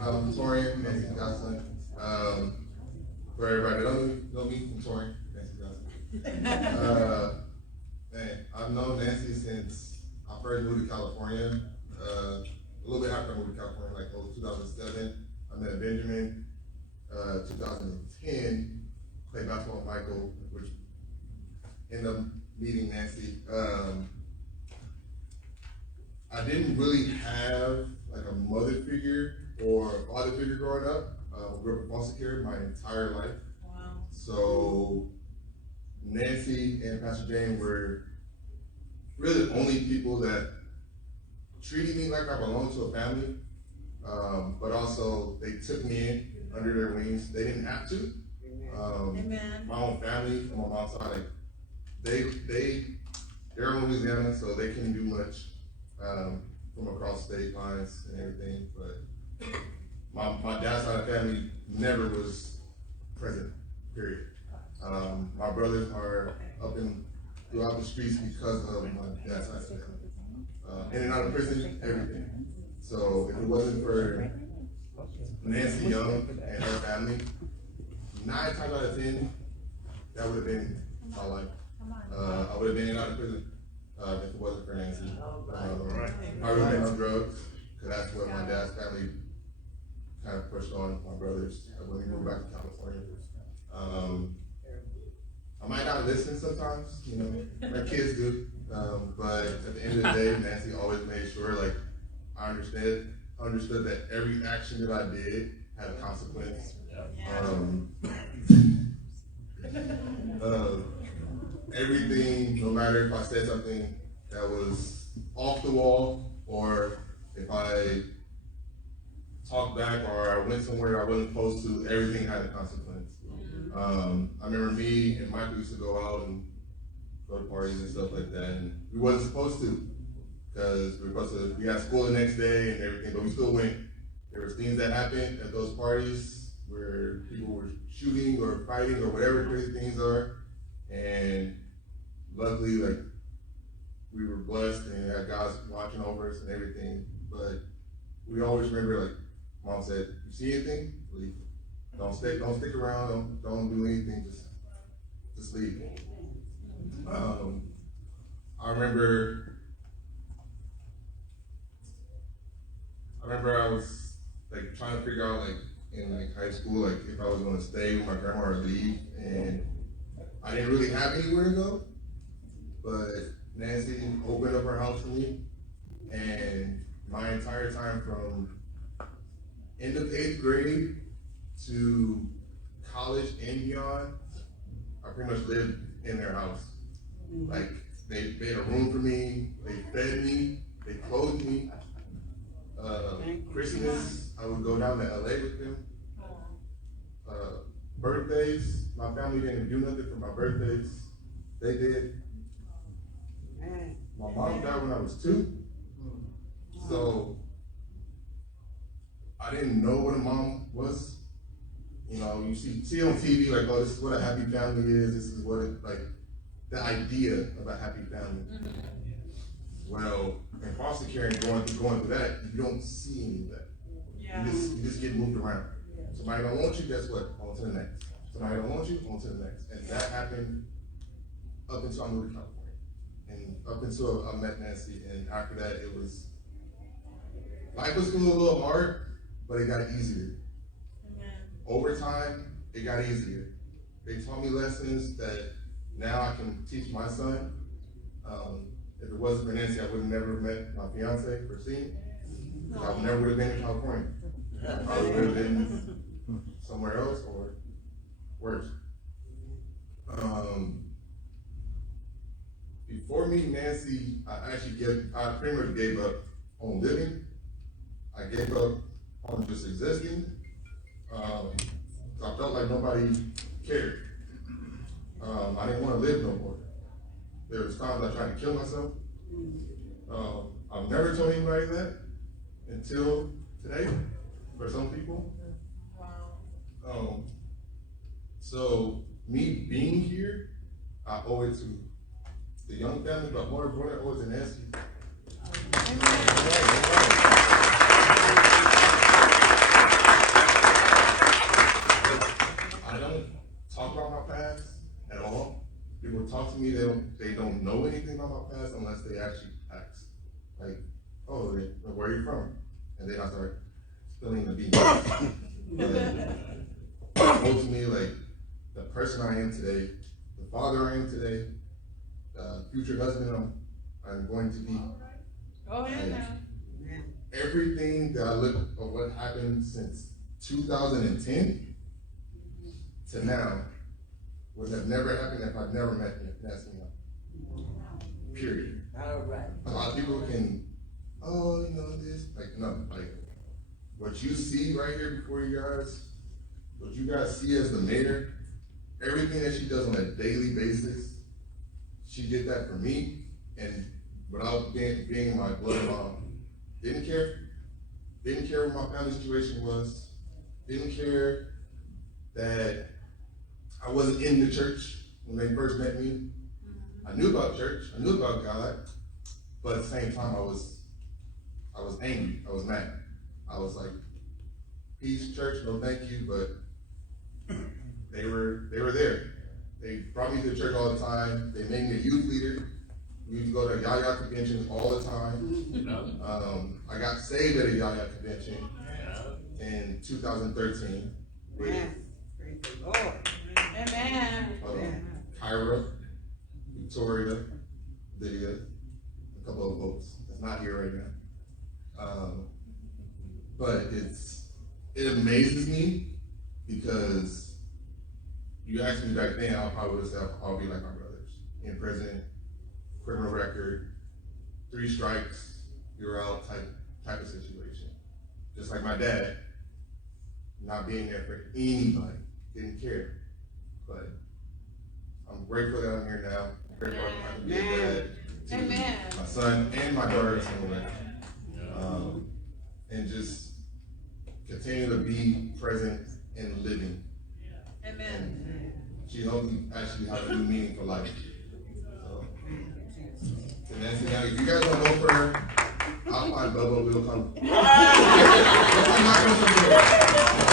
I'm Torian, Nancy Godson. For everybody that don't know me, I'm Torian, Nancy Godson. Man, I've known Nancy since I first moved to California. A little bit after I moved to California, like 2007. I met Benjamin. 2010, played basketball with Michael, which ended up meeting Nancy. I didn't really have like a mother figure or father figure growing up. I grew up in foster care my entire life. Wow. So Nancy and Pastor James were really the only people that treated me like I belonged to a family, but also they took me in under their wings. They didn't have to. Amen. My own family on my mom's side, like, they're in Louisiana, so they couldn't do much from across state lines and everything. But my dad's side of the family never was present. Period. My brothers are up and throughout the streets because of my dad's side of the family. In and out of prison, everything. So if it wasn't for Nancy Young and her family, 9 times out of 10, that would have been my life. I would have been in and out of prison if it wasn't for Nancy. I would have been on drugs, because that's what my dad's family kind of pushed on my brothers when we moved back to California. I might not listen sometimes, you know, my kids do, but at the end of the day, Nancy always made sure, like, I understood that every action that I did had a consequence. Everything, no matter if I said something that was off the wall, or if I talked back, or I went somewhere I wasn't supposed to, everything had a consequence. I remember me and Michael used to go out and go to parties and stuff like that, and we wasn't supposed to, because we had school the next day and everything, but we still went. There was things that happened at those parties where people were shooting or fighting or whatever crazy things are, and luckily, like, we were blessed and had guys watching over us and everything, but we always remember, like Mom said, you see anything, leave. Don't stick around, don't do anything, just leave. I remember I was like trying to figure out, like, in like high school, like if I was gonna stay with my grandma or leave, and I didn't really have anywhere to go, but Nancy opened up her house for me, and my entire time from end of 8th grade to college and beyond, I pretty much lived in their house. Like, they made a room for me, they fed me, they clothed me. Christmas, I would go down to LA with them. Birthdays, my family didn't do nothing for my birthdays. They did. My mom died when I was 2. So I didn't know what a mom was. You know, you see on TV, like, oh, this is what a happy family is, this is what it, like, the idea of a happy family. Well, in foster care and going through that, you don't see any of that. Yeah. You just get moved around. Somebody don't want you, guess what? On to the next. Somebody don't want you, on to the next. And that happened up until I moved to California. And up until I met Nancy, and after that, it was, life was still a little hard, but it got easier. Amen. Over time, it got easier. They taught me lessons that now I can teach my son. If it wasn't for Nancy, I would have never met my fiance, Tracy. I never would have been in California. I probably would have been somewhere else or worse. Before meeting Nancy, I pretty much gave up on living. I gave up on just existing. I felt like nobody cared. I didn't want to live no more. There was times I tried to kill myself. I've never told anybody that until today, for some people. Wow. So me being here, I owe it to the Young family, but more importantly, I owe it to Nancy. actually ask, like, oh, where are you from? And then I start spilling the beans. Ultimately, like, the person I am today, the father I am today, the future husband I'm going to be. Oh, yeah. Everything that I look at what happened since 2010 to now would have never happened if I'd never met him. That's me. Period. All right. A lot of people can, oh, you know this, like, no, like, what you see right here before you guys, what you guys see as the mayor, everything that she does on a daily basis, she did that for me, and without being my blood mom, didn't care what my family situation was, didn't care that I wasn't in the church when they first met me. I knew about church, I knew about God, but at the same time I was angry, I was mad. I was like, peace, church, no thank you, but they were there. They brought me to the church all the time. They made me a youth leader. We used to go to Yaya conventions all the time. I got saved at a Yaya convention in 2013 with Praise the Lord. Amen. Kyra, Victoria, Lydia, a couple of folks that's not here right now. But it amazes me because you asked me back then, I probably would have said I'll be like my brothers. In prison, criminal record, 3 strikes, you're out type of situation. Just like my dad, not being there for anybody, didn't care. But I'm grateful that I'm here now. I'm grateful I can be a dad to my son and my daughter and just continue to be present and living. Amen. She helped me actually have a new meaning for life. So, and that's it. If you guys don't vote for her, I'll find Bubba, we'll come. I'm not gonna support her.